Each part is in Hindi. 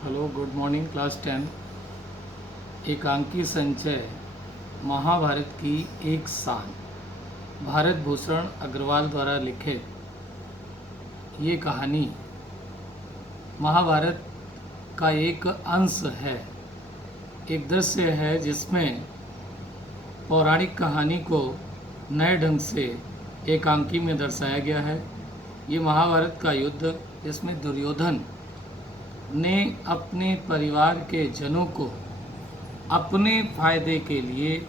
Hello, good morning class 10। एकांकी संचय महाभारत की एक शान। भारत भूषण अग्रवाल द्वारा लिखित ये कहानी महाभारत का एक अंश है, एक दृश्य है जिसमें पौराणिक कहानी को नए ढंग से एकांकी में दर्शाया गया है। ये महाभारत का युद्ध जिसमें दुर्योधन ने अपने परिवार के जनों को अपने फायदे के लिए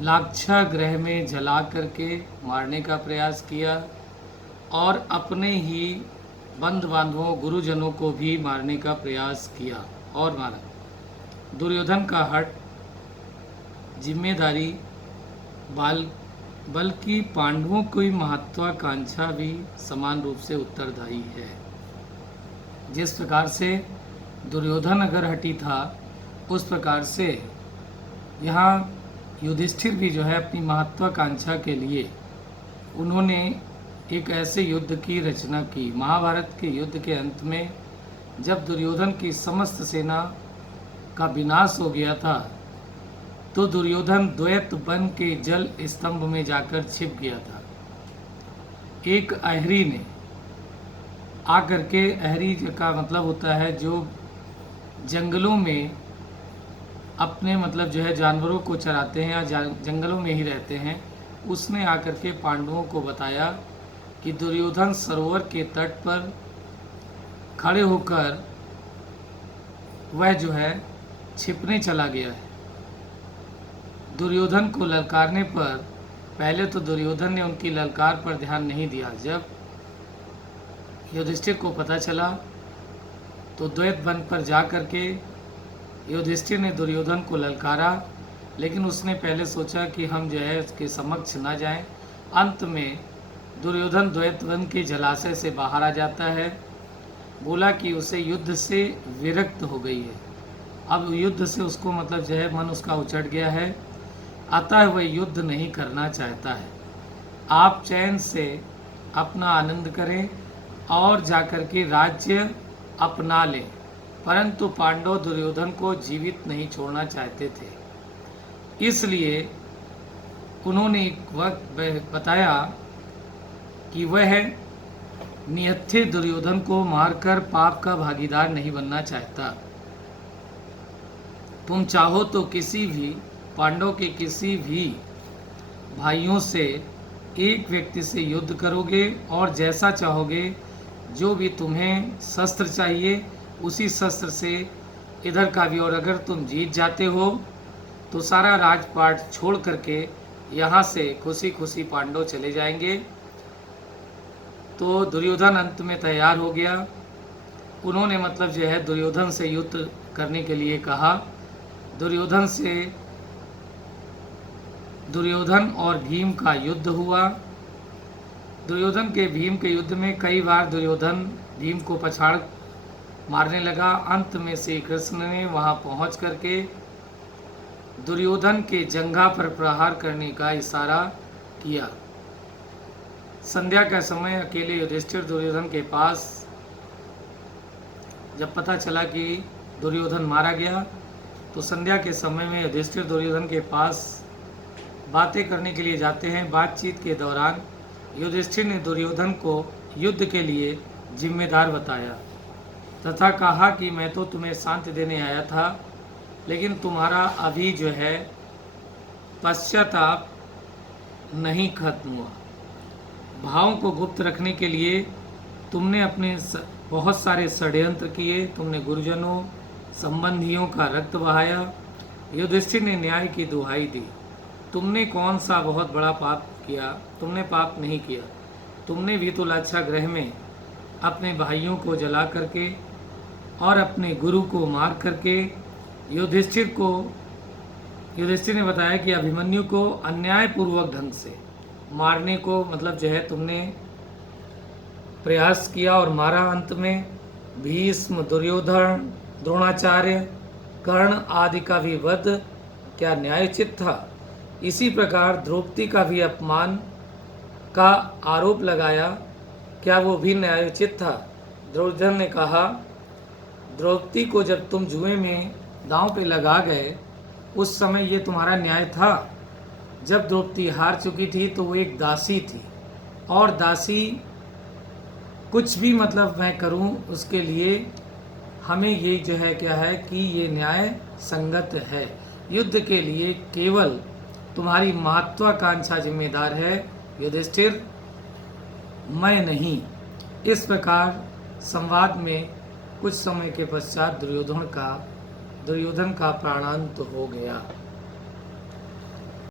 लाक्षागृह में जला करके मारने का प्रयास किया और अपने ही बंधु बांधवों गुरुजनों को भी मारने का प्रयास किया और मारा। दुर्योधन का हट जिम्मेदारी बल्कि पांडवों की महत्वाकांक्षा भी समान रूप से उत्तरदायी है। जिस प्रकार से दुर्योधन अगर हटी था, उस प्रकार से यहाँ युधिष्ठिर भी जो है अपनी महत्वाकांक्षा के लिए उन्होंने एक ऐसे युद्ध की रचना की। महाभारत के युद्ध के अंत में जब दुर्योधन की समस्त सेना का विनाश हो गया था, तो दुर्योधन द्वैत बन के जल स्तंभ में जाकर छिप गया था। एक अहरी ने आकर के, अहरी का मतलब होता है जो जंगलों में अपने मतलब जो है जानवरों को चराते हैं या जंगलों में ही रहते हैं, उसने आकर के पांडवों को बताया कि दुर्योधन सरोवर के तट पर खड़े होकर वह जो है छिपने चला गया है। दुर्योधन को ललकारने पर पहले तो दुर्योधन ने उनकी ललकार पर ध्यान नहीं दिया। जब युधिष्ठिर को पता चला तो द्वैत वन पर जा करके युधिष्ठिर ने दुर्योधन को ललकारा, लेकिन उसने पहले सोचा कि हम जो है उसके समक्ष ना जाएं। अंत में दुर्योधन द्वैत वन के जलाशय से बाहर आ जाता है। बोला कि उसे युद्ध से विरक्त हो गई है, अब युद्ध से उसको मतलब जो है मन उसका उचट गया है, अतः वह युद्ध नहीं करना चाहता है। आप चैन से अपना आनंद करें और जाकर के राज्य अपना लें। परंतु पांडव दुर्योधन को जीवित नहीं छोड़ना चाहते थे, इसलिए उन्होंने एक वक्त बताया कि वह निहत्थे दुर्योधन को मारकर पाप का भागीदार नहीं बनना चाहता। तुम चाहो तो किसी भी पांडव के किसी भी भाइयों से एक व्यक्ति से युद्ध करोगे और जैसा चाहोगे, जो भी तुम्हें शस्त्र चाहिए उसी शस्त्र से इधर का भी, और अगर तुम जीत जाते हो तो सारा राजपाट छोड़ करके यहाँ से खुशी खुशी पांडव चले जाएंगे। तो दुर्योधन अंत में तैयार हो गया। उन्होंने मतलब जो है दुर्योधन से युद्ध करने के लिए कहा। दुर्योधन और भीम का युद्ध हुआ। दुर्योधन के भीम के युद्ध में कई बार दुर्योधन भीम को पछाड़ मारने लगा। अंत में श्री कृष्ण ने वहां पहुंच करके दुर्योधन के जंघा पर प्रहार करने का इशारा किया। संध्या का समय अकेले युधिष्ठिर दुर्योधन के पास, जब पता चला कि दुर्योधन मारा गया, तो संध्या के समय में युधिष्ठिर दुर्योधन के पास बातें करने के लिए जाते हैं। बातचीत के दौरान युधिष्ठिर ने दुर्योधन को युद्ध के लिए जिम्मेदार बताया तथा कहा कि मैं तो तुम्हें शांति देने आया था, लेकिन तुम्हारा अभी जो है पश्चाताप नहीं खत्म हुआ। भावों को गुप्त रखने के लिए तुमने अपने बहुत सारे षड्यंत्र किए, तुमने गुरुजनों संबंधियों का रक्त बहाया। युधिष्ठिर ने न्याय की दुहाई दी, तुमने कौन सा बहुत बड़ा पाप किया? तुमने पाप नहीं किया, तुमने भी तो लाक्षागृह में अपने भाइयों को जला करके और अपने गुरु को मार करके युधिष्ठिर ने बताया कि अभिमन्यु को अन्यायपूर्वक ढंग से मारने को मतलब जो है तुमने प्रयास किया और मारा। अंत में भीष्म, दुर्योधन, द्रोणाचार्य, कर्ण आदि का भी वध क्या न्यायोचित था? इसी प्रकार द्रौपदी का भी अपमान का आरोप लगाया, क्या वो भी न्यायोचित था? दुर्योधन ने कहा, द्रौपदी को जब तुम जुए में दांव पे लगा गए, उस समय ये तुम्हारा न्याय था। जब द्रौपदी हार चुकी थी तो वो एक दासी थी, और दासी कुछ भी मतलब मैं करूं उसके लिए हमें ये जो है क्या है कि ये न्याय संगत है। युद्ध के लिए केवल तुम्हारी महत्वाकांक्षा जिम्मेदार है युधिष्ठिर, मैं नहीं। इस प्रकार संवाद में कुछ समय के पश्चात दुर्योधन का प्राणांत हो गया।